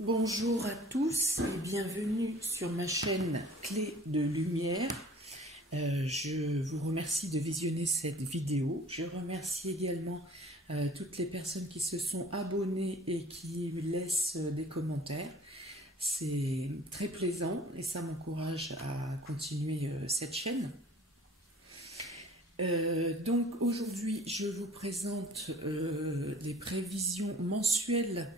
Bonjour à tous et bienvenue sur ma chaîne Clé de Lumière. Je vous remercie de visionner cette vidéo. Je remercie également toutes les personnes qui se sont abonnées et qui laissent des commentaires. C'est très plaisant et ça m'encourage à continuer cette chaîne. Donc aujourd'hui, je vous présente les prévisions mensuelles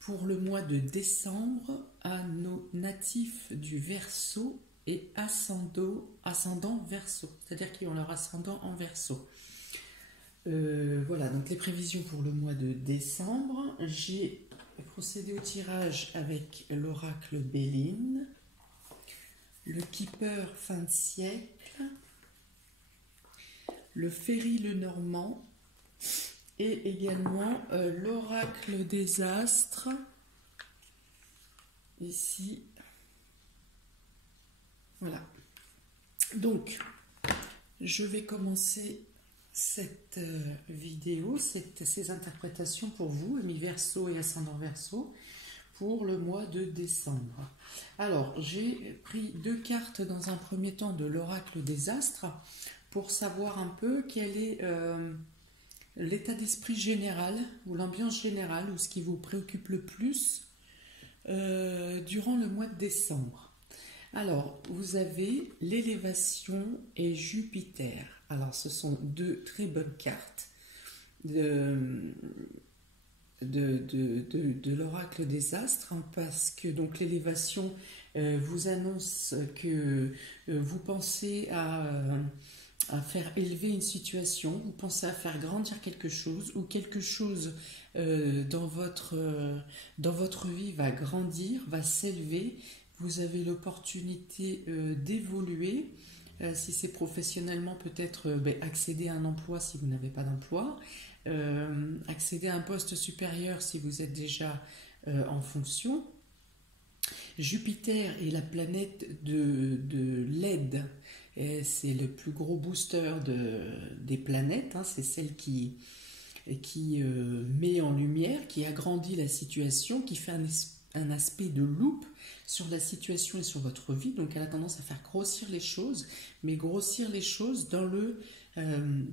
pour le mois de décembre à nos natifs du Verseau et ascendant Verseau, c'est-à-dire qui ont leur ascendant en Verseau. Voilà, donc les prévisions pour le mois de décembre. J'ai procédé au tirage avec l'oracle Béline, le Keeper fin de siècle, le Ferry le Normand, et également l'oracle des astres, ici. Voilà. Donc, je vais commencer cette vidéo, ces interprétations pour vous, mi-verseau et ascendant verseau, pour le mois de décembre. Alors, j'ai pris deux cartes dans un premier temps de l'oracle des astres pour savoir un peu quel est l'état d'esprit général ou l'ambiance générale ou ce qui vous préoccupe le plus durant le mois de décembre. Alors, vous avez l'élévation et Jupiter. Alors, ce sont deux très bonnes cartes de l'oracle des astres, hein, parce que donc l'élévation vous annonce que vous pensez à faire élever une situation, vous pensez à faire grandir quelque chose, ou quelque chose dans votre vie va grandir, va s'élever. Vous avez l'opportunité d'évoluer, si c'est professionnellement, peut-être accéder à un emploi si vous n'avez pas d'emploi, accéder à un poste supérieur si vous êtes déjà en fonction. Jupiter est la planète de l'aide. C'est le plus gros booster des planètes, hein. C'est celle qui met en lumière, qui agrandit la situation, qui fait un aspect de loupe sur la situation et sur votre vie. Donc elle a tendance à faire grossir les choses, mais grossir les choses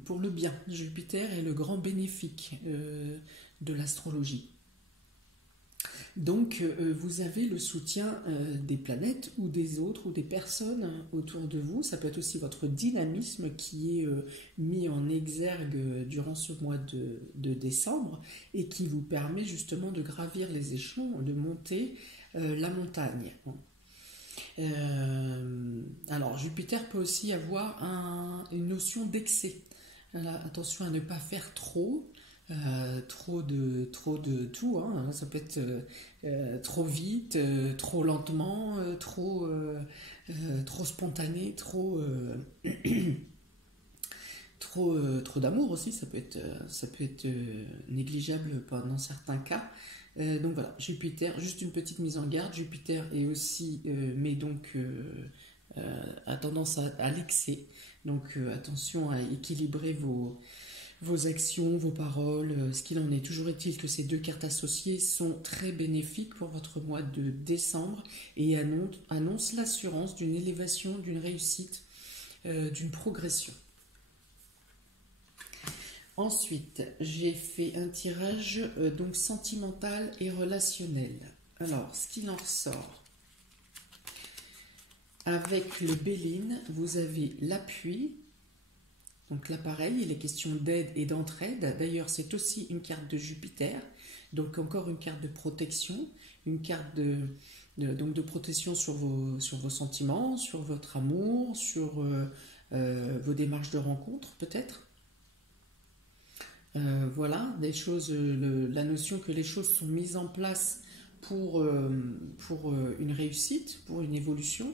pour le bien. Jupiter est le grand bénéfique de l'astrologie. Donc vous avez le soutien des planètes ou des autres ou des personnes autour de vous. Ça peut être aussi votre dynamisme qui est mis en exergue durant ce mois de décembre et qui vous permet justement de gravir les échelons, de monter la montagne. Alors Jupiter peut aussi avoir une notion d'excès. Attention à ne pas faire trop. Trop de tout, hein. Ça peut être trop vite, trop lentement, trop spontané, trop d'amour aussi, ça peut être négligeable pendant certains cas. Donc voilà, Jupiter, juste une petite mise en garde, Jupiter est aussi, mais donc a tendance à l'excès, donc attention à équilibrer vos actions, vos paroles, ce qu'il en est. Toujours est-il que ces deux cartes associées sont très bénéfiques pour votre mois de décembre et annoncent l'assurance d'une élévation, d'une réussite, d'une progression. Ensuite, j'ai fait un tirage donc sentimental et relationnel. Alors, ce qu'il en ressort, avec le Béline, vous avez l'appui. Donc là, pareil, il est question d'aide et d'entraide. D'ailleurs, c'est aussi une carte de Jupiter. Donc encore une carte de protection, une carte de protection sur vos sentiments, sur votre amour, sur vos démarches de rencontre peut-être. Voilà, des choses, la notion que les choses sont mises en place pour une réussite, pour une évolution.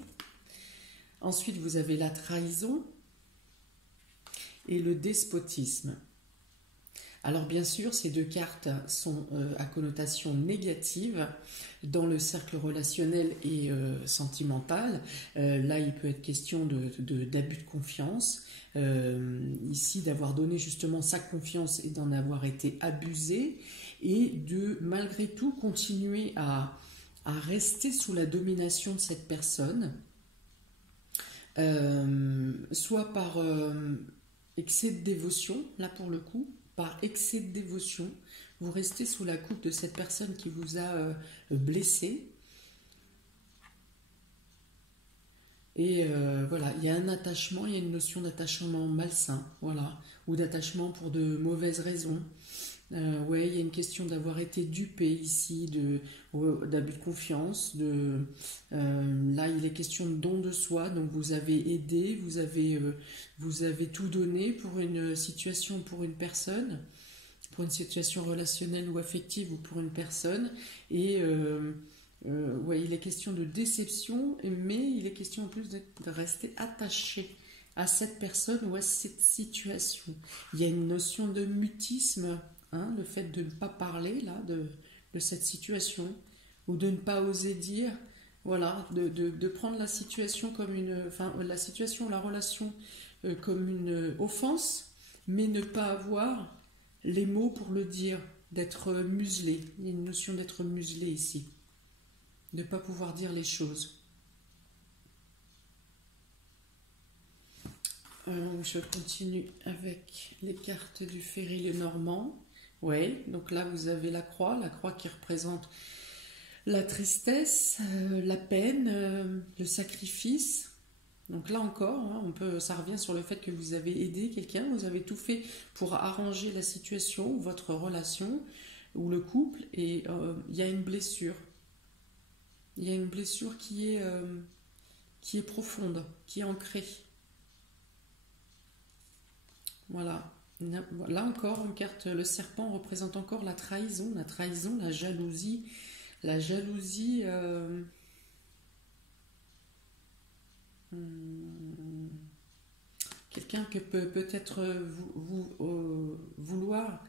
Ensuite, vous avez la trahison et le despotisme. Alors bien sûr, ces deux cartes sont à connotation négative dans le cercle relationnel et sentimental. Là, il peut être question d'abus de confiance. Ici, d'avoir donné justement sa confiance et d'en avoir été abusé. et de malgré tout continuer à rester sous la domination de cette personne, soit par excès de dévotion, là pour le coup, par excès de dévotion, vous restez sous la coupe de cette personne qui vous a blessé. Et voilà, il y a un attachement, il y a une notion d'attachement malsain, voilà, ou d'attachement pour de mauvaises raisons. Ouais, il y a une question d'avoir été dupé ici, d'abus de confiance. Là, il est question de don de soi, donc vous avez aidé, vous avez tout donné pour une situation, pour une personne, pour une situation relationnelle ou affective ou pour une personne, et ouais, il est question de déception, mais il est question en plus de rester attaché à cette personne ou à cette situation. Il y a une notion de mutisme, hein, le fait de ne pas parler là de cette situation, ou de ne pas oser dire, voilà, de prendre la situation comme la situation, la relation comme une offense, mais ne pas avoir les mots pour le dire, d'être muselé. Il y a une notion d'être muselé ici, de ne pas pouvoir dire les choses. Je continue avec les cartes du Ferry le Normand. Oui, donc là vous avez la croix qui représente la tristesse, la peine, le sacrifice. Donc là encore, hein, ça revient sur le fait que vous avez aidé quelqu'un, vous avez tout fait pour arranger la situation, votre relation ou le couple, et il y a une blessure. Il y a une blessure qui est profonde, qui est ancrée. Voilà. Là encore, une carte, le serpent représente encore la trahison, la jalousie. La jalousie, quelqu'un que peut-être vouloir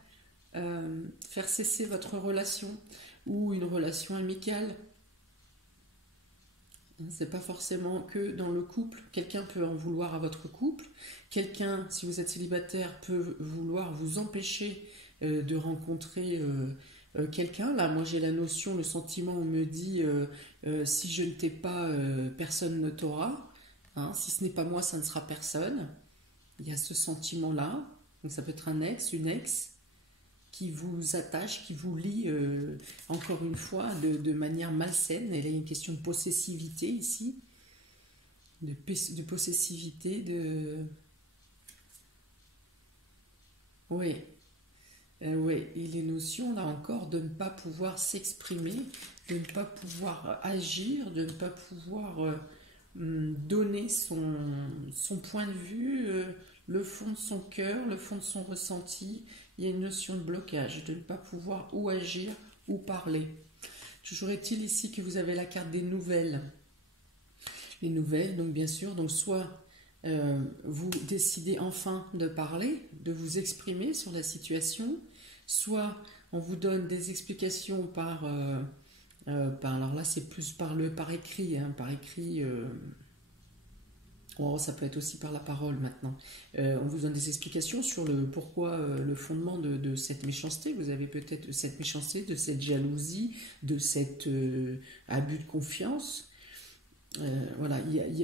faire cesser votre relation ou une relation amicale. C'est pas forcément que dans le couple. Quelqu'un peut en vouloir à votre couple. Quelqu'un, si vous êtes célibataire, peut vouloir vous empêcher de rencontrer quelqu'un. Là, moi, j'ai la notion, le sentiment, on me dit si je ne t'ai pas, personne ne t'aura. Hein, si ce n'est pas moi, ça ne sera personne. Il y a ce sentiment-là. Donc, ça peut être un ex, une ex qui vous attache, qui vous lie, encore une fois, de manière malsaine. Et là, il y a une question de possessivité ici, de possessivité, Oui, ouais. Et les notions, là encore, de ne pas pouvoir s'exprimer, de ne pas pouvoir agir, de ne pas pouvoir donner son point de vue, le fond de son cœur, le fond de son ressenti. Il y a une notion de blocage, de ne pas pouvoir ou agir ou parler. Toujours est-il ici que vous avez la carte des nouvelles. Les nouvelles, donc bien sûr, donc soit vous décidez enfin de parler, de vous exprimer sur la situation, soit on vous donne des explications alors là c'est plus par écrit, hein, par écrit. Ça peut être aussi par la parole maintenant. On vous donne des explications sur le pourquoi, le fondement de cette méchanceté. Vous avez peut-être cette méchanceté, de cette jalousie, de cet abus de confiance. Voilà,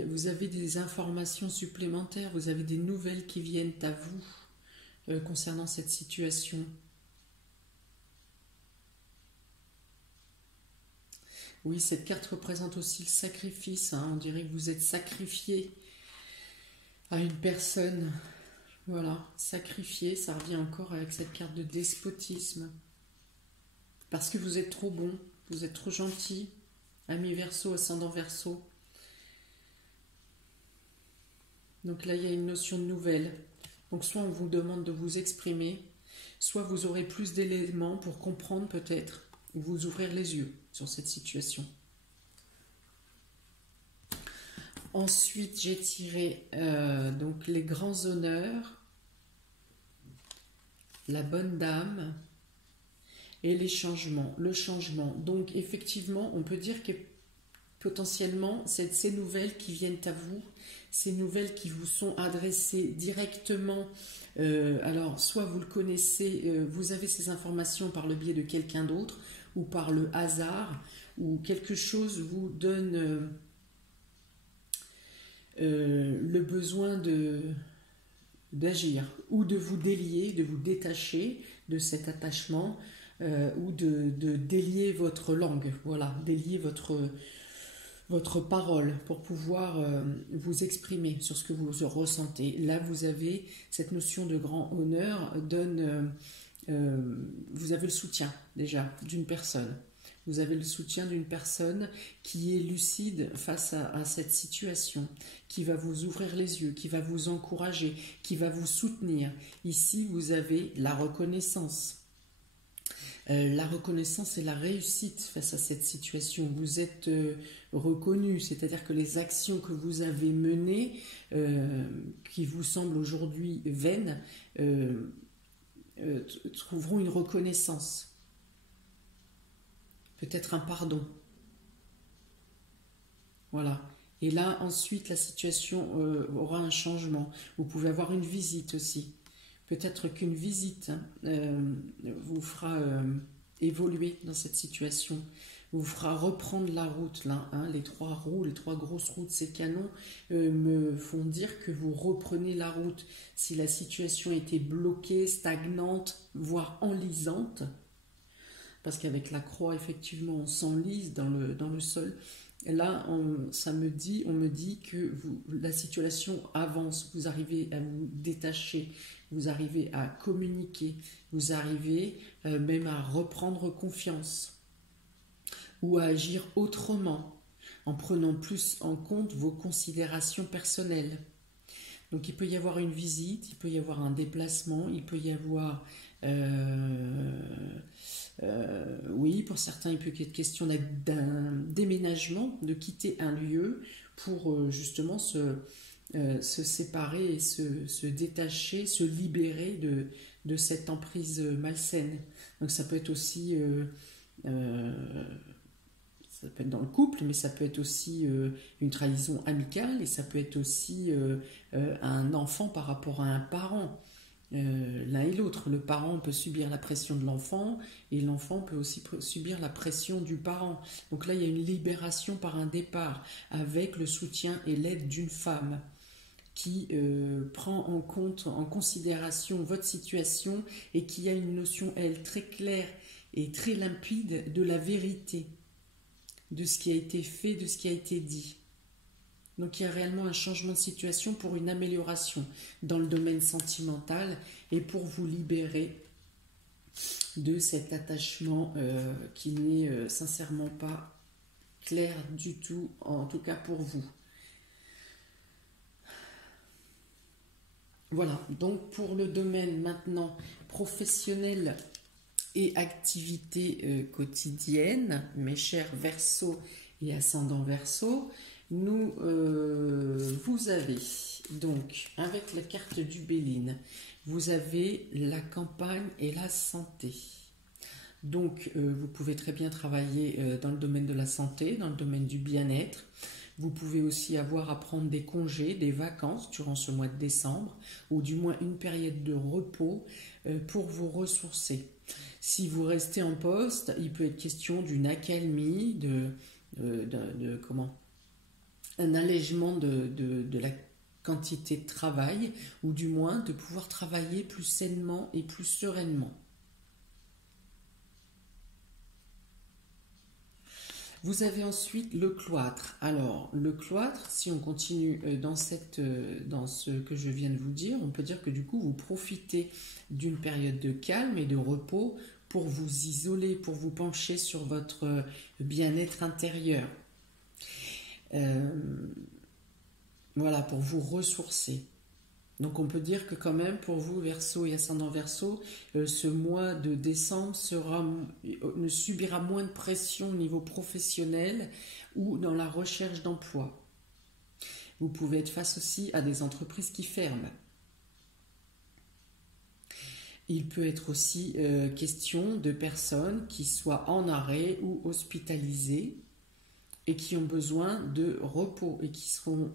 vous avez des informations supplémentaires, vous avez des nouvelles qui viennent à vous concernant cette situation. Oui, cette carte représente aussi le sacrifice. Hein. On dirait que vous êtes sacrifié à une personne. Voilà, sacrifié, ça revient encore avec cette carte de despotisme. Parce que vous êtes trop bon, vous êtes trop gentil. Ami Verseau, ascendant Verseau. Donc là, il y a une notion de nouvelle. Donc soit on vous demande de vous exprimer, soit vous aurez plus d'éléments pour comprendre peut-être, ou vous ouvrir les yeux sur cette situation. Ensuite, j'ai tiré donc les grands honneurs, la bonne dame et les changements. Le changement. Donc effectivement, on peut dire que potentiellement, ces nouvelles qui viennent à vous, ces nouvelles qui vous sont adressées directement. Alors, soit vous le connaissez, vous avez ces informations par le biais de quelqu'un d'autre, ou par le hasard, ou quelque chose vous donne le besoin d'agir, ou de vous délier, de vous détacher de cet attachement, ou de délier votre langue, voilà, délier votre parole pour pouvoir vous exprimer sur ce que vous ressentez. Là, vous avez cette notion de grand honneur, vous avez le soutien déjà d'une personne. Vous avez le soutien d'une personne qui est lucide face à cette situation, qui va vous ouvrir les yeux, qui va vous encourager, qui va vous soutenir. Ici, vous avez la reconnaissance. La reconnaissance et la réussite face à cette situation. Vous êtes reconnu, c'est-à-dire que les actions que vous avez menées, qui vous semblent aujourd'hui vaines, trouveront une reconnaissance. Peut-être un pardon. Voilà. Et là, ensuite, la situation aura un changement. Vous pouvez avoir une visite aussi. Peut-être qu'une visite vous fera évoluer dans cette situation, vous fera reprendre la route. Là, hein, les trois roues, les trois grosses roues de ces canons me font dire que vous reprenez la route. Si la situation était bloquée, stagnante, voire enlisante, parce qu'avec la croix, effectivement, on s'enlise dans le sol. Là, on me dit que la situation avance, vous arrivez à vous détacher, vous arrivez à communiquer, vous arrivez même à reprendre confiance ou à agir autrement en prenant plus en compte vos considérations personnelles. Donc il peut y avoir une visite, il peut y avoir un déplacement, il peut y avoir... oui, pour certains, il peut être question d'un déménagement, de quitter un lieu pour justement se séparer et se détacher, se libérer de cette emprise malsaine. Donc ça peut être aussi, ça peut être dans le couple, mais ça peut être aussi une trahison amicale, et ça peut être aussi un enfant par rapport à un parent. L'un et l'autre. Le parent peut subir la pression de l'enfant et l'enfant peut aussi subir la pression du parent. Donc là, il y a une libération par un départ avec le soutien et l'aide d'une femme qui prend en considération votre situation et qui a une notion, elle, très claire et très limpide de la vérité, de ce qui a été fait, de ce qui a été dit. Donc il y a réellement un changement de situation pour une amélioration dans le domaine sentimental et pour vous libérer de cet attachement qui n'est sincèrement pas clair du tout, en tout cas pour vous. Voilà, donc pour le domaine maintenant professionnel et activité quotidienne, mes chers Verseaux et ascendants Verseaux, vous avez donc avec la carte du Béline, vous avez la campagne et la santé. Donc vous pouvez très bien travailler dans le domaine de la santé, dans le domaine du bien-être. Vous pouvez aussi avoir à prendre des congés, des vacances durant ce mois de décembre, ou du moins une période de repos pour vous ressourcer. Si vous restez en poste, il peut être question d'une accalmie, un allègement de la quantité de travail, ou du moins de pouvoir travailler plus sainement et plus sereinement. Vous avez ensuite le cloître. Alors, le cloître, si on continue dans ce que je viens de vous dire, on peut dire que du coup, vous profitez d'une période de calme et de repos pour vous isoler, pour vous pencher sur votre bien-être intérieur. Voilà, pour vous ressourcer. Donc on peut dire que quand même pour vous Verseau et ascendant Verseau, ce mois de décembre ne subira moins de pression au niveau professionnel ou dans la recherche d'emploi. Vous pouvez être face aussi à des entreprises qui ferment. Il peut être aussi question de personnes qui soient en arrêt ou hospitalisées et qui ont besoin de repos et qui seront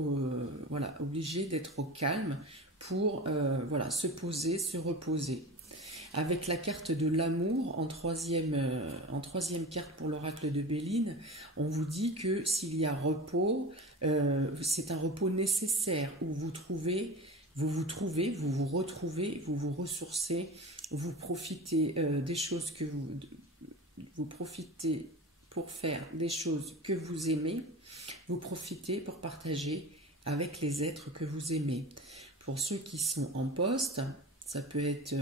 voilà, obligés d'être au calme pour voilà, se poser, se reposer. Avec la carte de l'amour en troisième carte pour l'oracle de Béline, on vous dit que s'il y a repos, c'est un repos nécessaire où vous vous retrouvez, vous vous ressourcez, vous profitez des choses que vous profitez pour faire des choses que vous aimez, vous profitez pour partager avec les êtres que vous aimez. Pour ceux qui sont en poste, ça peut être,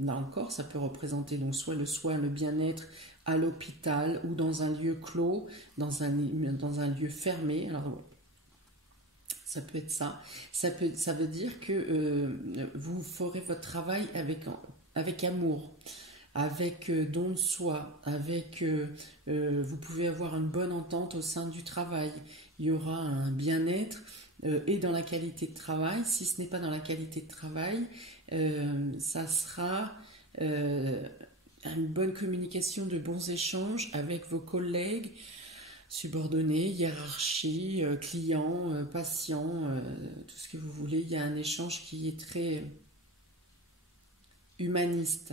là encore, ça peut représenter donc soit le soin, le bien-être à l'hôpital ou dans un lieu clos, dans un lieu fermé. Alors, ça peut être ça. Ça veut dire que vous ferez votre travail avec amour, avec don de soi, vous pouvez avoir une bonne entente au sein du travail. Il y aura un bien-être et dans la qualité de travail. Si ce n'est pas dans la qualité de travail, ça sera une bonne communication, de bons échanges avec vos collègues, subordonnés, hiérarchie, clients, patients, tout ce que vous voulez. Il y a un échange qui est très humaniste.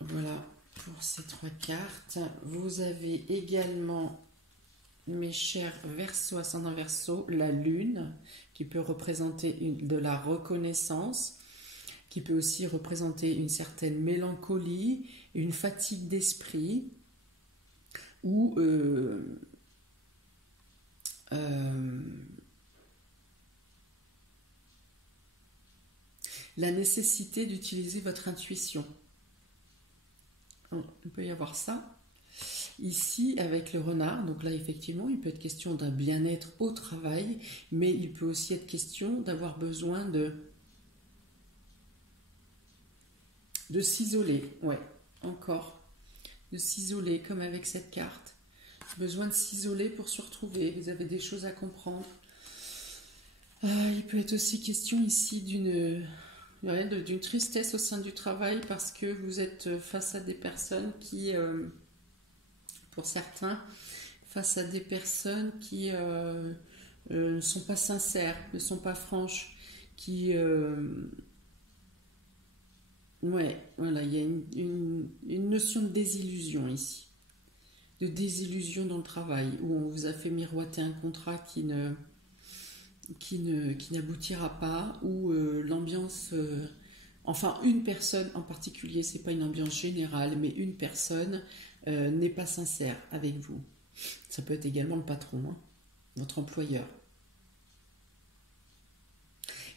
Voilà pour ces 3 cartes. Vous avez également, mes chers Verseau, ascendant Verseau, la Lune, qui peut représenter de la reconnaissance, qui peut aussi représenter une certaine mélancolie, une fatigue d'esprit, ou la nécessité d'utiliser votre intuition. Il peut y avoir ça. Ici, avec le renard, donc là, effectivement, il peut être question d'un bien-être au travail, mais il peut aussi être question d'avoir besoin de s'isoler. Ouais, encore. De s'isoler, comme avec cette carte. Besoin de s'isoler pour se retrouver. Vous avez des choses à comprendre. Il peut être aussi question ici d'une tristesse au sein du travail parce que vous êtes face à des personnes qui, pour certains, face à des personnes qui ne sont pas sincères, ne sont pas franches, qui... ouais, voilà, il y a une notion de désillusion ici. De désillusion dans le travail, où on vous a fait miroiter un contrat qui n'aboutira pas, où l'ambiance, enfin une personne en particulier, c'est pas une ambiance générale, mais une personne n'est pas sincère avec vous. Ça peut être également le patron, hein, votre employeur.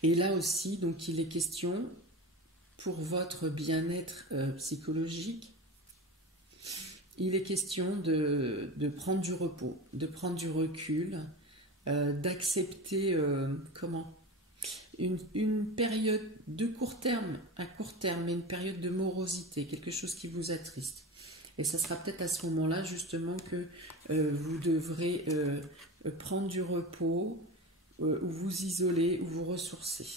Et là aussi, donc il est question, pour votre bien-être psychologique, il est question de prendre du repos, de prendre du recul, d'accepter une période de court terme, à court terme, mais une période de morosité, quelque chose qui vous attriste. Et ça sera peut-être à ce moment-là justement que vous devrez prendre du repos, ou vous isoler, ou vous ressourcer.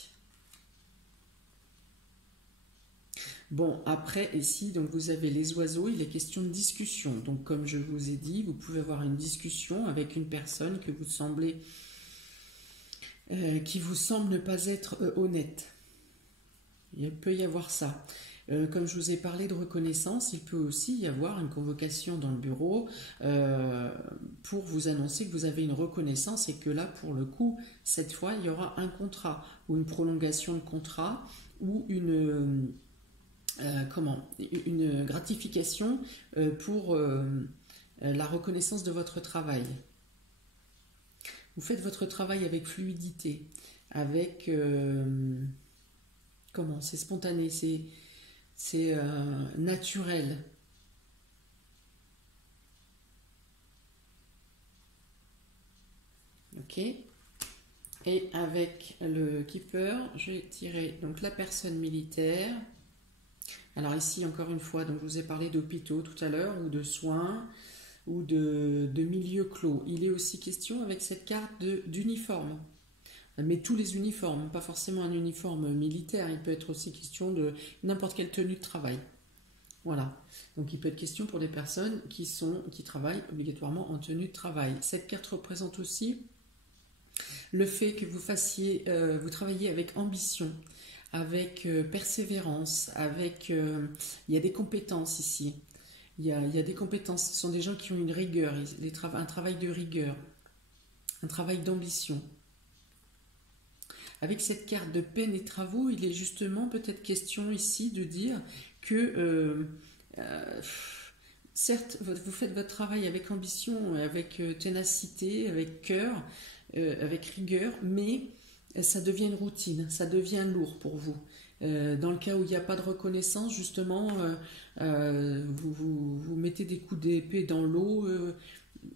Bon, après, ici, donc vous avez les oiseaux, il est question de discussion. Donc, comme je vous ai dit, vous pouvez avoir une discussion avec une personne qui vous semble ne pas être honnête. Il peut y avoir ça. Comme je vous ai parlé de reconnaissance, il peut aussi y avoir une convocation dans le bureau pour vous annoncer que vous avez une reconnaissance et que là, pour le coup, cette fois, il y aura un contrat ou une prolongation de contrat ou une gratification pour la reconnaissance de votre travail. Vous faites votre travail avec fluidité, avec c'est spontané, c'est naturel. Ok. Et avec le Keeper, je vais tirer donc la personne militaire. Alors ici, encore une fois, donc je vous ai parlé d'hôpitaux tout à l'heure, ou de soins, ou de milieux clos. Il est aussi question avec cette carte d'uniforme. Mais tous les uniformes, pas forcément un uniforme militaire, il peut être aussi question de n'importe quelle tenue de travail. Voilà. Donc il peut être question pour des personnes qui travaillent obligatoirement en tenue de travail. Cette carte représente aussi le fait que vous travaillez avec ambition, avec persévérance, il y a des compétences ici. Il y a des compétences. Ce sont des gens qui ont une rigueur, un travail de rigueur, un travail d'ambition. Avec cette carte de peine et travaux, il est justement peut-être question ici de dire que certes, vous faites votre travail avec ambition, avec ténacité, avec cœur, avec rigueur, mais ça devient une routine, ça devient lourd pour vous. Dans le cas où il n'y a pas de reconnaissance, justement, vous mettez des coups d'épée dans l'eau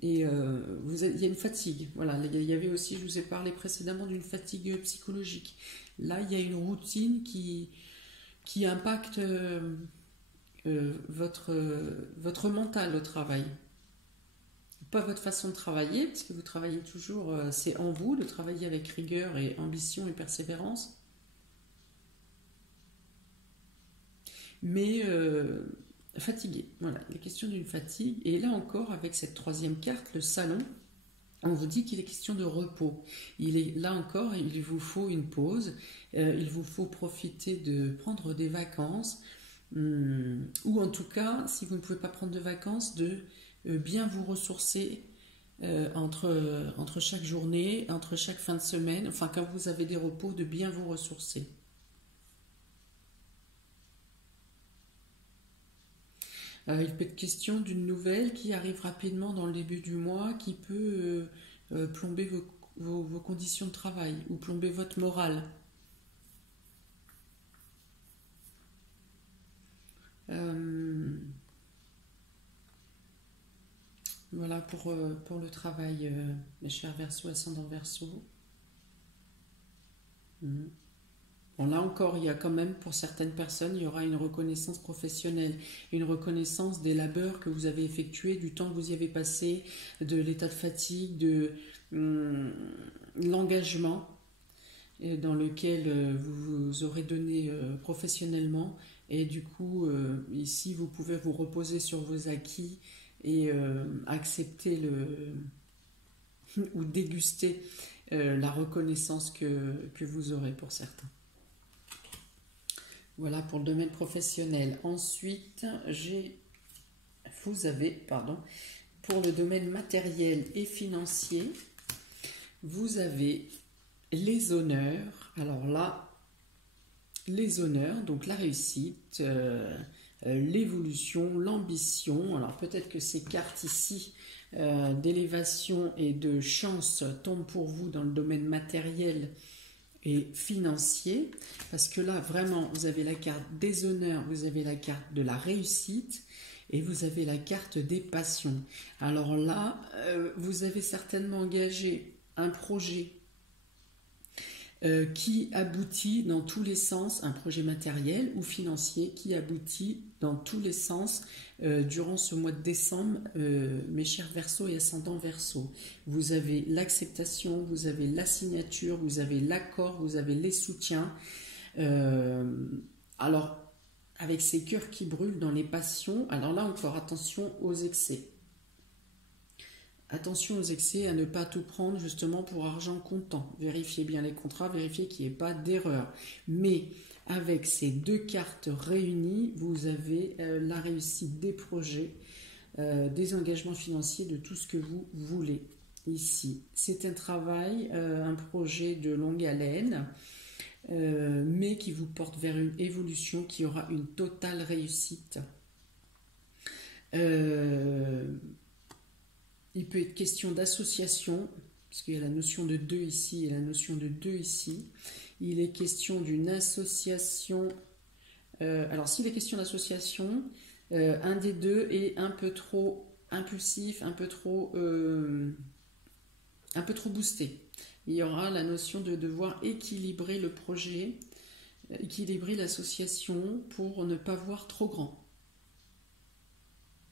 et il y a une fatigue. Voilà, il y avait aussi, je vous ai parlé précédemment d'une fatigue psychologique. Là, il y a une routine qui impacte votre mental au travail. Pas votre façon de travailler, parce que vous travaillez toujours, c'est en vous de travailler avec rigueur et ambition et persévérance. Mais fatigué, voilà, il est question d'une fatigue. Et là encore, avec cette troisième carte, le salon, on vous dit qu'il est question de repos. Là encore, il vous faut une pause, il vous faut profiter de prendre des vacances, ou en tout cas, si vous ne pouvez pas prendre de vacances, de bien vous ressourcer entre chaque journée, entre chaque fin de semaine, enfin quand vous avez des repos, de bien vous ressourcer. Il peut être question d'une nouvelle qui arrive rapidement dans le début du mois, qui peut plomber vos conditions de travail ou plomber votre morale. Voilà pour le travail, mes chers Verseaux, ascendant Verseau. Bon, là encore, il y a quand même, pour certaines personnes, il y aura une reconnaissance professionnelle, une reconnaissance des labeurs que vous avez effectués, du temps que vous y avez passé, de l'état de fatigue, de l'engagement dans lequel vous aurez donné professionnellement. Et du coup, ici, vous pouvez vous reposer sur vos acquis et accepter ou déguster la reconnaissance que vous aurez pour certains. Voilà pour le domaine professionnel. Ensuite, pour le domaine matériel et financier, vous avez les honneurs. Alors là, les honneurs, donc la réussite, l'évolution, l'ambition. Alors peut-être que ces cartes ici d'élévation et de chance tombent pour vous dans le domaine matériel et financier, parce que là vraiment vous avez la carte des honneurs, vous avez la carte de la réussite et vous avez la carte des passions. Alors là, vous avez certainement engagé un projet qui aboutit dans tous les sens, un projet matériel ou financier qui aboutit dans tous les sens durant ce mois de décembre, mes chers Verseaux et ascendants Verseaux. Vous avez l'acceptation, vous avez la signature, vous avez l'accord, vous avez les soutiens. Alors, avec ces cœurs qui brûlent dans les passions, alors là encore, attention aux excès. Attention aux excès, à ne pas tout prendre justement pour argent comptant. Vérifiez bien les contrats, vérifiez qu'il n'y ait pas d'erreur. Mais avec ces deux cartes réunies, vous avez la réussite des projets, des engagements financiers, de tout ce que vous voulez ici. C'est un travail, un projet de longue haleine, mais qui vous porte vers une évolution qui aura une totale réussite. Il peut être question d'association, parce qu'il y a la notion de deux ici et la notion de deux ici. Il est question d'une association. Alors, s'il est question d'association, un des deux est un peu trop impulsif, un peu trop boosté. Il y aura la notion de devoir équilibrer le projet, équilibrer l'association pour ne pas voir trop grand.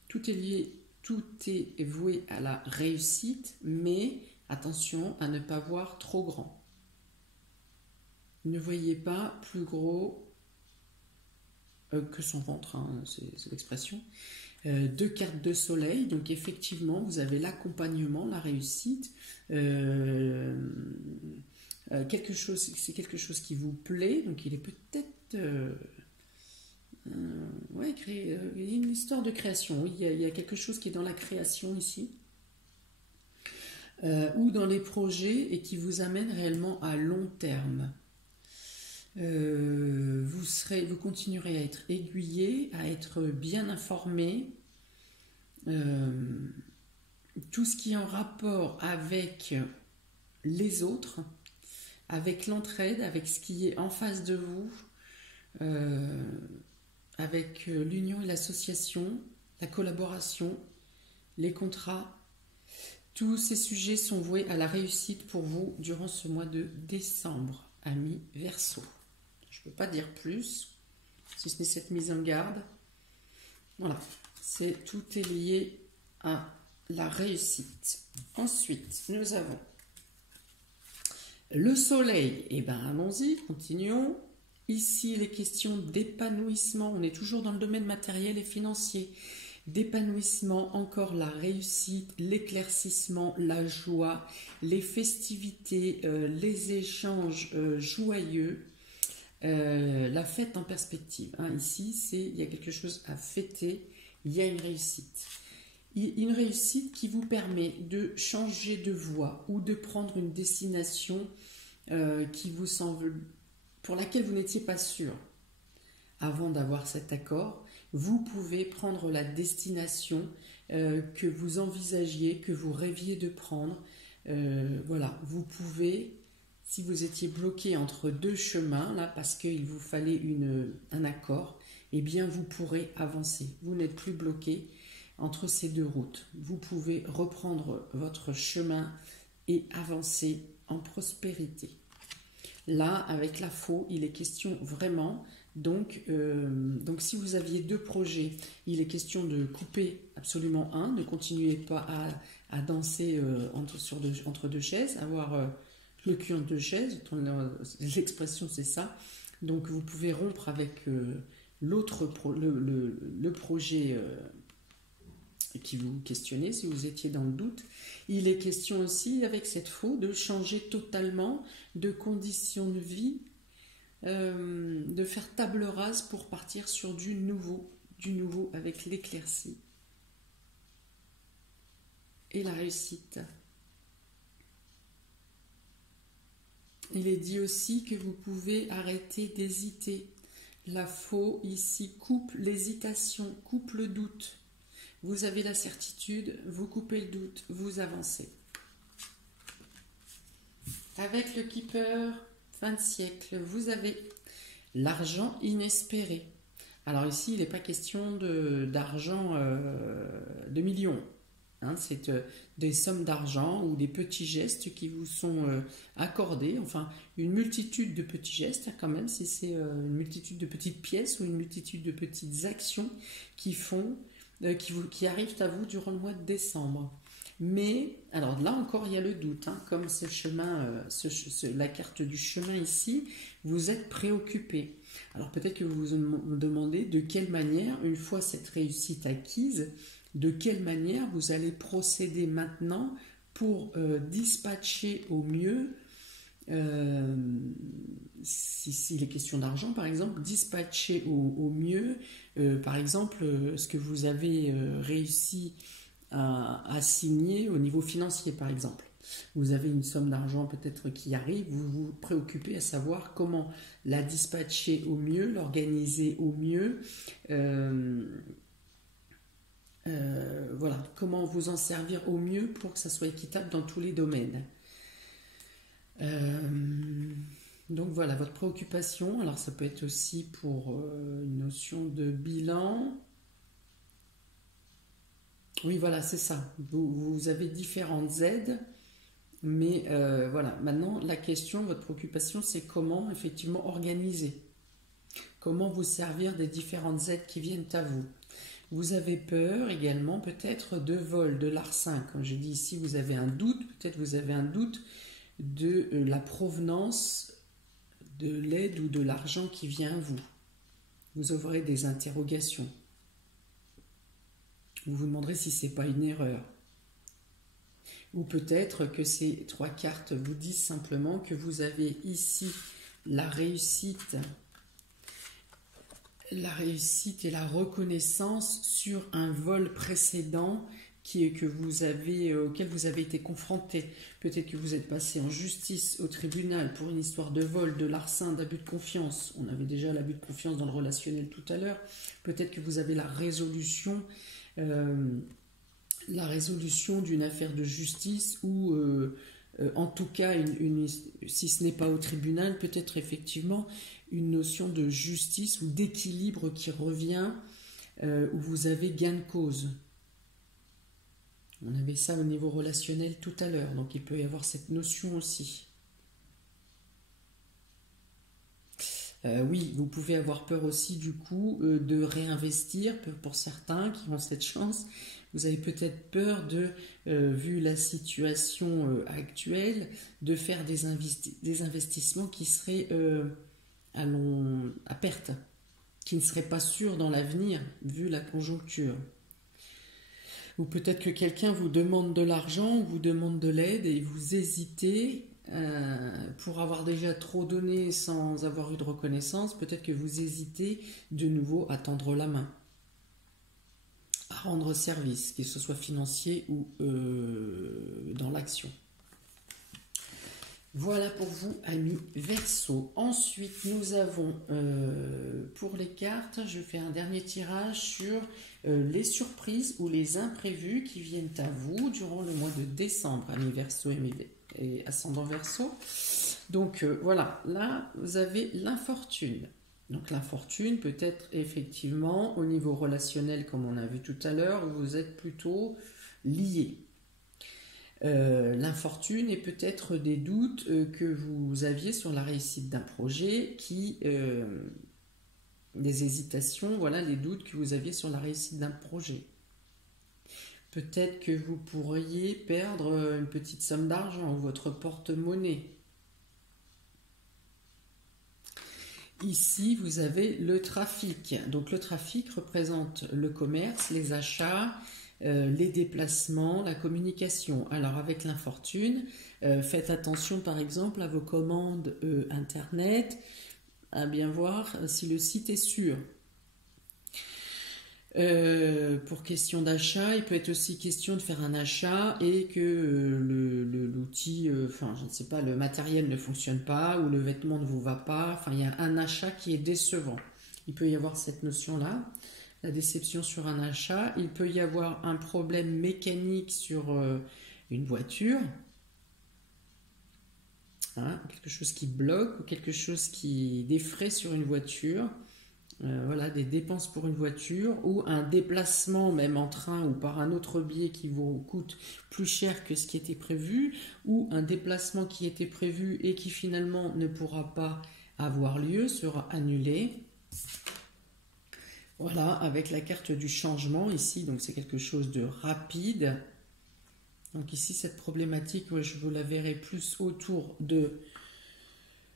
Tout est lié. Tout est voué à la réussite, mais attention à ne pas voir trop grand. Ne voyez pas plus gros que son ventre, hein, c'est l'expression. 2 cartes de soleil, donc effectivement, vous avez l'accompagnement, la réussite, c'est quelque chose qui vous plaît, donc il est peut-être... ouais, il y a une histoire de création, oui, il y a quelque chose qui est dans la création ici, ou dans les projets et qui vous amène réellement à long terme. Vous continuerez à être aiguillé, à être bien informé. Tout ce qui est en rapport avec les autres, avec l'entraide, avec ce qui est en face de vous, avec l'union et l'association, la collaboration, les contrats. Tous ces sujets sont voués à la réussite pour vous durant ce mois de décembre, amis Verseau. Je ne peux pas dire plus, si ce n'est cette mise en garde. Voilà, tout est lié à la réussite. Ensuite, nous avons le soleil. Eh bien, allons-y, continuons. Ici, les questions d'épanouissement. On est toujours dans le domaine matériel et financier. D'épanouissement, encore la réussite, l'éclaircissement, la joie, les festivités, les échanges joyeux. La fête en perspective. Hein. Ici, il y a quelque chose à fêter, il y a une réussite. Une réussite qui vous permet de changer de voie ou de prendre une destination qui vous semble, pour laquelle vous n'étiez pas sûr. Avant d'avoir cet accord, vous pouvez prendre la destination que vous envisagiez, que vous rêviez de prendre. Voilà, vous pouvez... Si vous étiez bloqué entre deux chemins, là, parce qu'il vous fallait un accord, eh bien, vous pourrez avancer. Vous n'êtes plus bloqué entre ces deux routes. Vous pouvez reprendre votre chemin et avancer en prospérité. Là, avec la faux, il est question vraiment... Donc, si vous aviez deux projets, il est question de couper absolument un, ne continuez pas à danser entre deux chaises, avoir... le cul en deux chaises, l'expression c'est ça. Donc vous pouvez rompre avec le projet qui vous questionnait, si vous étiez dans le doute. Il est question aussi, avec cette faux, de changer totalement de conditions de vie, de faire table rase pour partir sur du nouveau avec l'éclaircie et la réussite. Il est dit aussi que vous pouvez arrêter d'hésiter. La faux ici coupe l'hésitation, coupe le doute. Vous avez la certitude, vous coupez le doute, vous avancez. Avec le Keeper, fin de siècle, vous avez l'argent inespéré. Alors ici, il n'est pas question d'argent de millions. Hein, c'est des sommes d'argent ou des petits gestes qui vous sont accordés, enfin une multitude de petits gestes quand même, si c'est une multitude de petites pièces ou une multitude de petites actions qui arrivent à vous durant le mois de décembre. Mais, alors là encore il y a le doute, hein, comme ce chemin, la carte du chemin ici, vous êtes préoccupé. Alors peut-être que vous vous demandez de quelle manière, une fois cette réussite acquise, de quelle manière vous allez procéder maintenant pour dispatcher au mieux, s'il est question d'argent par exemple, dispatcher au mieux, par exemple, ce que vous avez réussi à signer au niveau financier par exemple. Vous avez une somme d'argent peut-être qui arrive, vous vous préoccupez à savoir comment la dispatcher au mieux, l'organiser au mieux, voilà, comment vous en servir au mieux pour que ça soit équitable dans tous les domaines. Donc voilà, votre préoccupation, alors ça peut être aussi pour une notion de bilan. Oui, voilà, c'est ça. Vous avez différentes aides, mais voilà, maintenant la question, votre préoccupation, c'est comment effectivement organiser. Comment vous servir des différentes aides qui viennent à vous. Vous avez peur également peut-être de vol, de larcin. Comme je dis ici, vous avez un doute, peut-être vous avez un doute de la provenance de l'aide ou de l'argent qui vient à vous. Vous aurez des interrogations. Vous vous demanderez si ce n'est pas une erreur. Ou peut-être que ces 3 cartes vous disent simplement que vous avez ici la réussite et la reconnaissance sur un vol précédent auquel vous avez été confronté. Peut-être que vous êtes passé en justice au tribunal pour une histoire de vol, de larcin, d'abus de confiance. On avait déjà l'abus de confiance dans le relationnel tout à l'heure. Peut-être que vous avez la résolution d'une affaire de justice ou en tout cas, si ce n'est pas au tribunal, peut-être effectivement une notion de justice ou d'équilibre qui revient où vous avez gain de cause. On avait ça au niveau relationnel tout à l'heure, donc il peut y avoir cette notion aussi. Oui, vous pouvez avoir peur aussi du coup de réinvestir, pour certains qui ont cette chance. Vous avez peut-être peur vu la situation actuelle, de faire des investissements qui seraient à perte, qui ne seraient pas sûrs dans l'avenir, vu la conjoncture. Ou peut-être que quelqu'un vous demande de l'argent, vous demande de l'aide et vous hésitez pour avoir déjà trop donné sans avoir eu de reconnaissance. Peut-être que vous hésitez de nouveau à tendre la main, à rendre service, que ce soit financier ou dans l'action. Voilà pour vous, amis Verseau. Ensuite, nous avons, pour les cartes, je fais un dernier tirage sur les surprises ou les imprévus qui viennent à vous durant le mois de décembre, amis Verseau et ascendant Verseau. Donc, voilà, là, vous avez l'infortune. Donc, l'infortune peut être effectivement au niveau relationnel, comme on a vu tout à l'heure, où vous êtes plutôt liés. L'infortune et peut-être des doutes que vous aviez sur la réussite d'un projet, des hésitations, voilà les doutes que vous aviez sur la réussite d'un projet. Peut-être que vous pourriez perdre une petite somme d'argent ou votre porte-monnaie. Ici, vous avez le trafic. Donc le trafic représente le commerce, les achats, les déplacements, la communication. Alors avec l'infortune, faites attention par exemple à vos commandes internet, à bien voir si le site est sûr. Pour question d'achat, il peut être aussi question de faire un achat et que l'outil, je ne sais pas, le matériel ne fonctionne pas ou le vêtement ne vous va pas. Enfin, il y a un achat qui est décevant. Il peut y avoir cette notion-là. La déception sur un achat. Il peut y avoir un problème mécanique sur une voiture. Hein, quelque chose qui bloque ou quelque chose des frais sur une voiture. Voilà, des dépenses pour une voiture ou un déplacement même en train ou par un autre biais qui vous coûte plus cher que ce qui était prévu ou un déplacement qui était prévu et qui finalement ne pourra pas avoir lieu, sera annulé. Voilà, avec la carte du changement ici, donc c'est quelque chose de rapide. Donc ici, cette problématique, je vous la verrai plus autour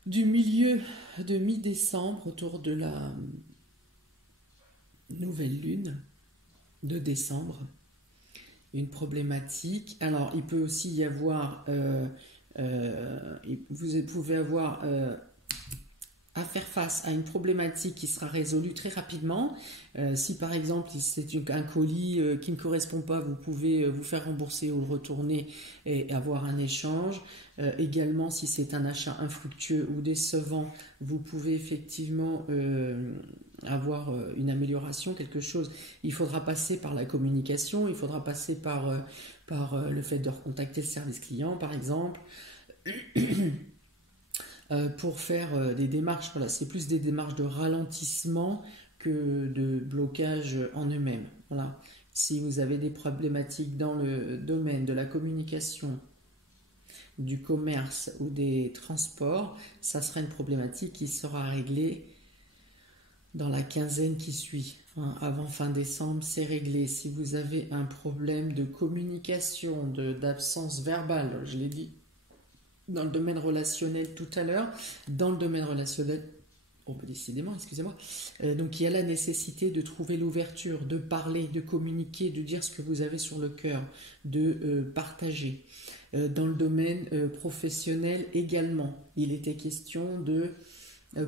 du milieu de mi-décembre, autour de la nouvelle lune de décembre. Une problématique. Alors, il peut aussi y avoir, vous pouvez avoir à faire face à une problématique qui sera résolue très rapidement. Si par exemple c'est un colis qui ne correspond pas, vous pouvez vous faire rembourser ou le retourner et avoir un échange. Également, si c'est un achat infructueux ou décevant, vous pouvez effectivement avoir une amélioration, quelque chose. Il faudra passer par la communication, il faudra passer par le fait de recontacter le service client par exemple. Pour faire des démarches, voilà, c'est plus des démarches de ralentissement que de blocage en eux-mêmes. Voilà. Si vous avez des problématiques dans le domaine de la communication, du commerce ou des transports, ça sera une problématique qui sera réglée dans la quinzaine qui suit. Enfin, avant fin décembre, c'est réglé. Si vous avez un problème de communication, d'absence verbale, je l'ai dit, dans le domaine relationnel tout à l'heure, dans le domaine relationnel, Oh, bah, décidément, excusez-moi. Donc il y a la nécessité de trouver l'ouverture, de parler, de communiquer, de dire ce que vous avez sur le cœur, de partager. Dans le domaine professionnel également, il était question de,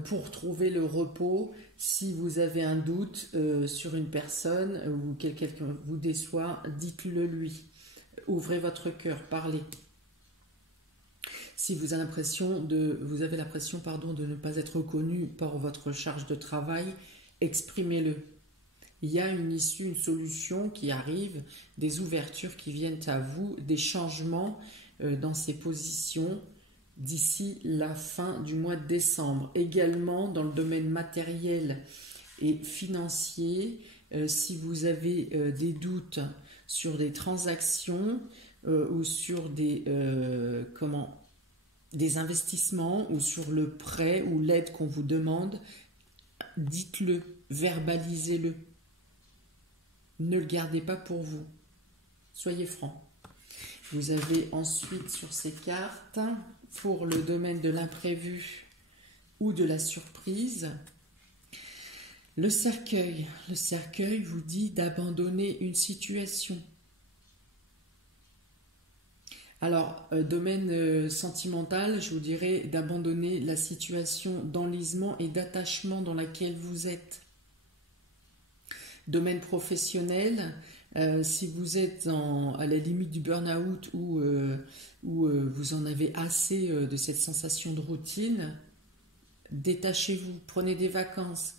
pour trouver le repos, si vous avez un doute sur une personne ou quelqu'un vous déçoit, dites-le lui. Ouvrez votre cœur, parlez. Si vous avez l'impression de ne pas être reconnu par votre charge de travail, exprimez-le. Il y a une issue, une solution qui arrive, des ouvertures qui viennent à vous, des changements dans ces positions d'ici la fin du mois de décembre. Également dans le domaine matériel et financier, si vous avez des doutes sur des transactions ou sur des investissements ou sur le prêt ou l'aide qu'on vous demande, dites-le, verbalisez-le. Ne le gardez pas pour vous. Soyez franc. Vous avez ensuite sur ces cartes, pour le domaine de l'imprévu ou de la surprise, le cercueil. Le cercueil vous dit d'abandonner une situation. Alors, domaine sentimental, je vous dirais d'abandonner la situation d'enlisement et d'attachement dans laquelle vous êtes. Domaine professionnel, si vous êtes à la limite du burn-out ou vous en avez assez de cette sensation de routine, détachez-vous, prenez des vacances,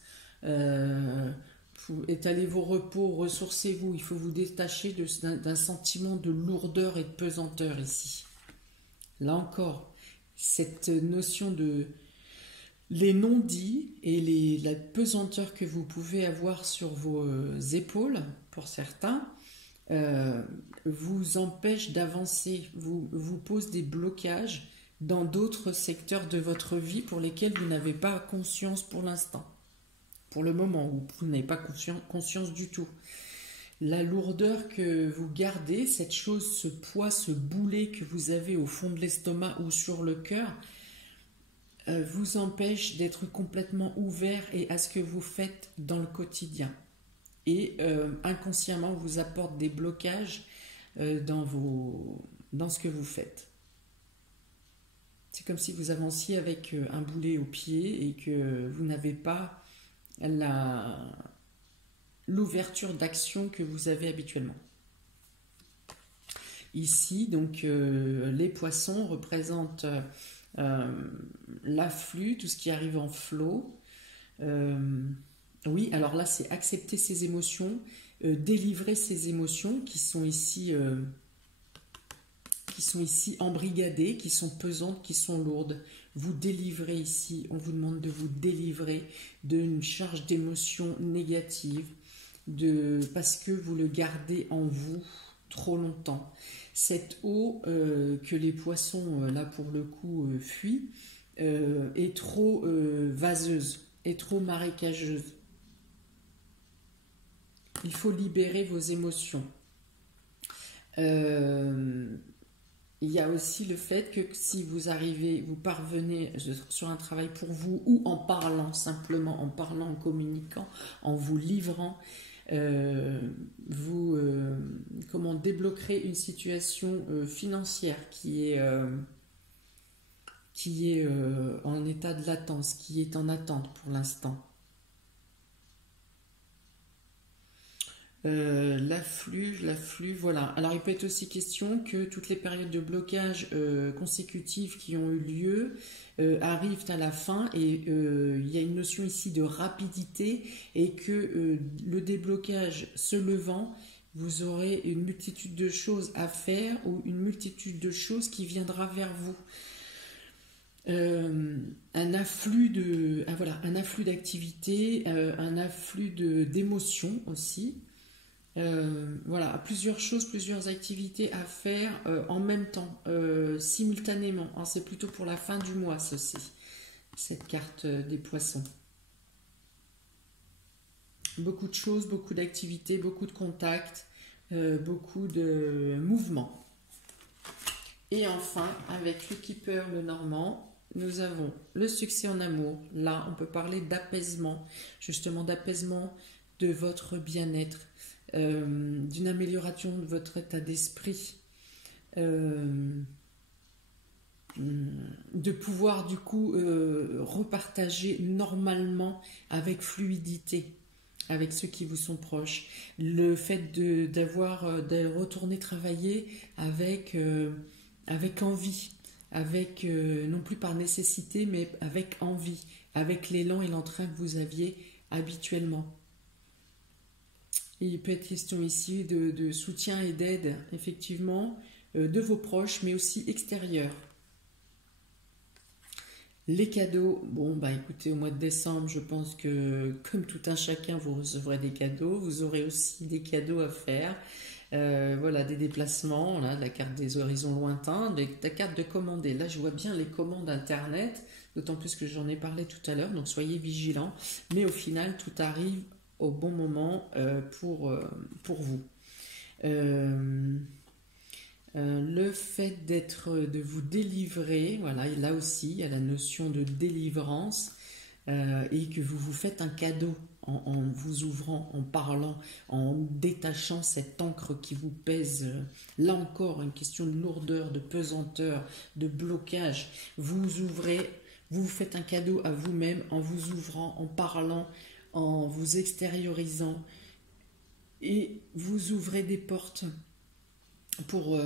étalez vos repos, ressourcez-vous. Il faut vous détacher d'un sentiment de lourdeur et de pesanteur ici. Là encore, cette notion de les non-dits et la pesanteur que vous pouvez avoir sur vos épaules, pour certains, vous empêche d'avancer, vous pose des blocages dans d'autres secteurs de votre vie pour lesquels vous n'avez pas conscience pour l'instant. Pour le moment, où vous n'avez pas conscience du tout. La lourdeur que vous gardez, cette chose, ce poids, ce boulet que vous avez au fond de l'estomac ou sur le cœur, vous empêche d'être complètement ouvert et à ce que vous faites dans le quotidien. Et inconsciemment, vous apporte des blocages dans ce que vous faites. C'est comme si vous avanciez avec un boulet au pied et que vous n'avez pas l'ouverture d'action que vous avez habituellement. Ici, donc, les poissons représentent l'afflux, tout ce qui arrive en flot. Oui, alors là, c'est accepter ses émotions, délivrer ses émotions qui sont ici embrigadées, qui sont pesantes, qui sont lourdes. Vous délivrez ici, on vous demande de vous délivrer d'une charge d'émotions négatives, parce que vous le gardez en vous trop longtemps. Cette eau que les poissons, là pour le coup, fuient, est trop vaseuse, est trop marécageuse. Il faut libérer vos émotions. Il y a aussi le fait que si vous parvenez sur un travail pour vous ou en parlant, simplement en parlant, en communiquant, en vous livrant, vous débloquerez une situation financière qui est en état de latence, qui est en attente pour l'instant. L'afflux, voilà. Alors il peut être aussi question que toutes les périodes de blocage consécutives qui ont eu lieu arrivent à la fin et il y a une notion ici de rapidité et que le déblocage se levant, vous aurez une multitude de choses à faire ou une multitude de choses qui viendra vers vous. Un afflux d'activités, un afflux d'émotions aussi. Voilà, plusieurs choses, plusieurs activités à faire en même temps, simultanément. Alors, c'est plutôt pour la fin du mois, ceci, cette carte des poissons. Beaucoup de choses, beaucoup d'activités, beaucoup de contacts, beaucoup de mouvements. Et enfin, avec le Keeper, le Normand, nous avons le succès en amour. Là, on peut parler d'apaisement, justement d'apaisement de votre bien-être, d'une amélioration de votre état d'esprit, de pouvoir du coup repartager normalement avec fluidité avec ceux qui vous sont proches. Le fait de retourner travailler avec envie, avec non plus par nécessité, mais avec envie, avec l'élan et l'entrain que vous aviez habituellement. Il peut être question ici de soutien et d'aide, effectivement, de vos proches, mais aussi extérieurs. Les cadeaux, bon bah écoutez, au mois de décembre, je pense que comme tout un chacun, vous recevrez des cadeaux. Vous aurez aussi des cadeaux à faire. Voilà, des déplacements, là, la carte des horizons lointains, la carte de commander. Là, je vois bien les commandes internet, d'autant plus que j'en ai parlé tout à l'heure, donc soyez vigilants. Mais au final, tout arrive au bon moment pour vous. Le fait de vous délivrer, voilà, et là aussi, il y a la notion de délivrance, et que vous vous faites un cadeau en vous ouvrant, en parlant, en détachant cette encre qui vous pèse. Là encore, une question de lourdeur, de pesanteur, de blocage. Vous ouvrez, vous faites un cadeau à vous-même en vous ouvrant, en parlant, en vous extériorisant, et vous ouvrez des portes. Pour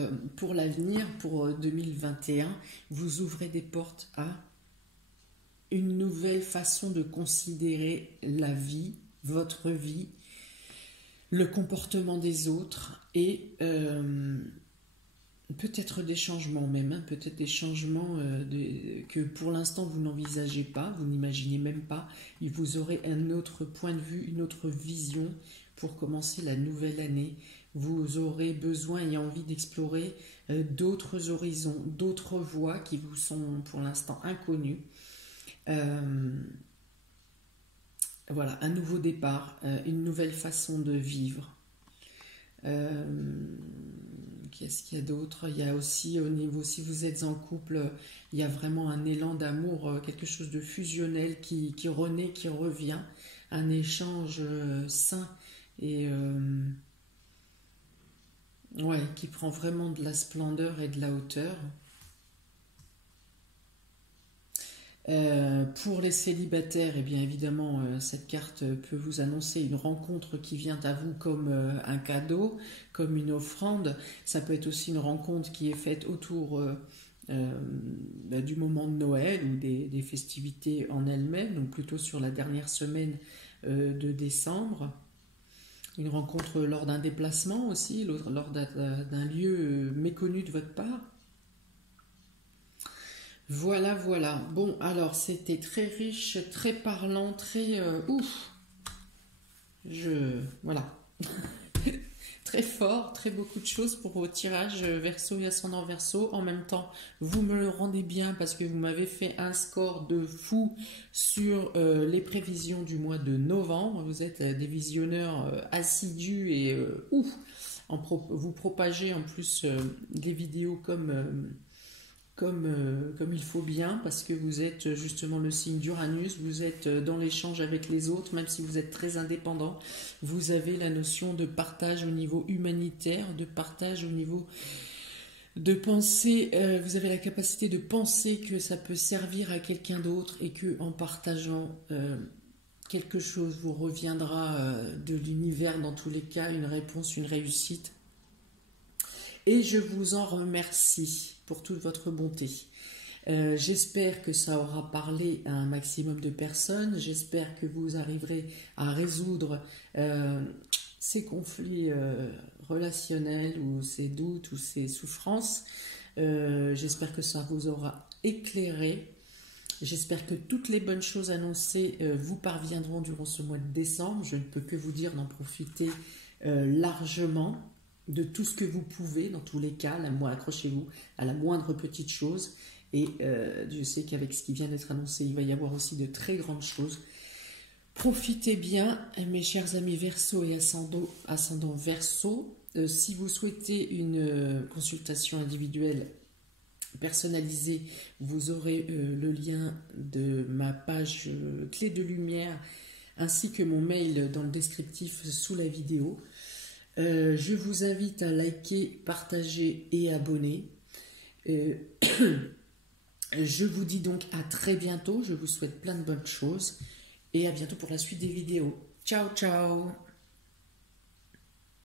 l'avenir, pour 2021, vous ouvrez des portes à une nouvelle façon de considérer la vie, votre vie, le comportement des autres et peut-être des changements même, hein, peut-être des changements que pour l'instant vous n'envisagez pas, vous n'imaginez même pas, et vous aurez un autre point de vue, une autre vision pour commencer la nouvelle année. Vous aurez besoin et envie d'explorer d'autres horizons, d'autres voies qui vous sont pour l'instant inconnues. Voilà, un nouveau départ, une nouvelle façon de vivre. Qu'est-ce qu'il y a d'autre? Il y a aussi au niveau, si vous êtes en couple, il y a vraiment un élan d'amour, quelque chose de fusionnel qui renaît, qui revient, un échange sain et ouais, qui prend vraiment de la splendeur et de la hauteur. Pour les célibataires, eh bien évidemment, cette carte peut vous annoncer une rencontre qui vient à vous comme un cadeau, comme une offrande. Ça peut être aussi une rencontre qui est faite autour du moment de Noël ou des festivités en elles-mêmes, donc plutôt sur la dernière semaine de décembre. Une rencontre lors d'un déplacement aussi, lors d'un lieu méconnu de votre part. Voilà, voilà. Bon, alors c'était très riche, très parlant, très ouf. Voilà. Très fort, très beaucoup de choses pour vos tirages Verseau et ascendant Verseau. En même temps, vous me le rendez bien parce que vous m'avez fait un score de fou sur les prévisions du mois de novembre. Vous êtes des visionneurs assidus et ouf. Vous propagez en plus des vidéos comme il faut bien, parce que vous êtes justement le signe d'Uranus, vous êtes dans l'échange avec les autres, même si vous êtes très indépendant, vous avez la notion de partage au niveau humanitaire, de partage au niveau de penser, vous avez la capacité de penser que ça peut servir à quelqu'un d'autre et que en partageant quelque chose vous reviendra de l'univers dans tous les cas, une réponse, une réussite. Et je vous en remercie pour toute votre bonté. J'espère que ça aura parlé à un maximum de personnes. J'espère que vous arriverez à résoudre ces conflits relationnels ou ces doutes ou ces souffrances. J'espère que ça vous aura éclairé. J'espère que toutes les bonnes choses annoncées vous parviendront durant ce mois de décembre. Je ne peux que vous dire d'en profiter largement, de tout ce que vous pouvez, dans tous les cas. Accrochez-vous à la moindre petite chose. Et je sais qu'avec ce qui vient d'être annoncé, il va y avoir aussi de très grandes choses. Profitez bien, mes chers amis Verseau et ascendant Verseau. Si vous souhaitez une consultation individuelle, personnalisé, vous aurez le lien de ma page clé de lumière ainsi que mon mail dans le descriptif sous la vidéo. Je vous invite à liker, partager et abonner. Je vous dis donc à très bientôt, je vous souhaite plein de bonnes choses et à bientôt pour la suite des vidéos. Ciao, ciao!